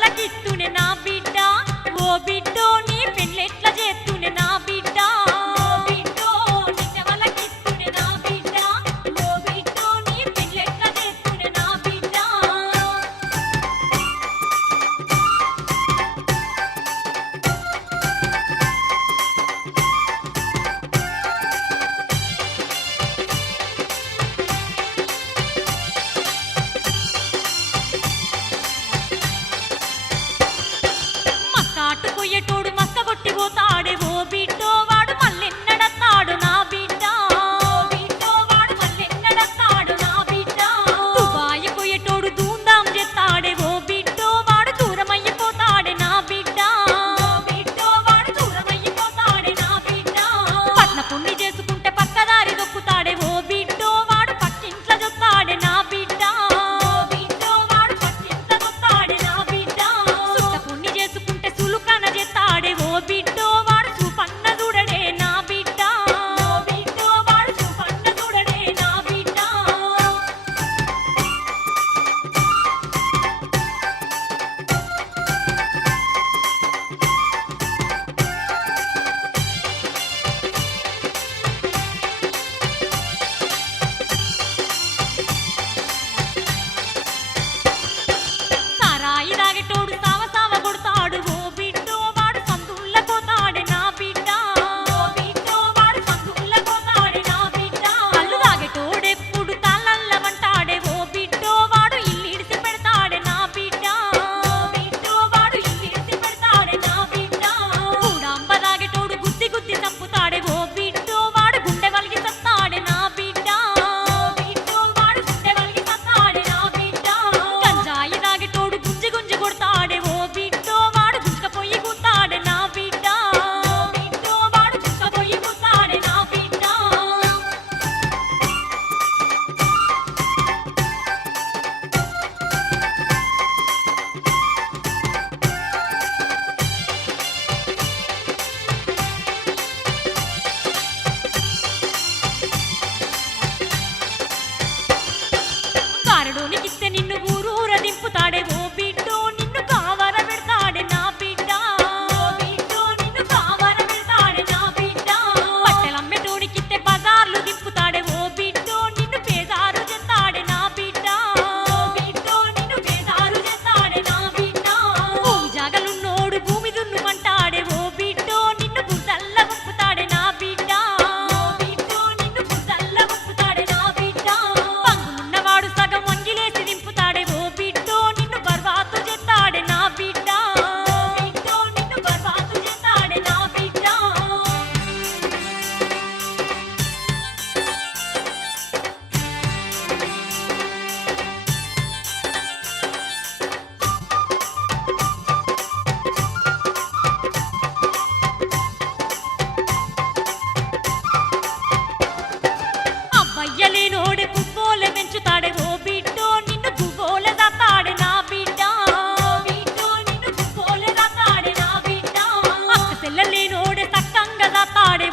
ఆలకిత్తునే నా బిడ్డ ఓ బిడ్డో నీ పెళ్ళెట్ల না করে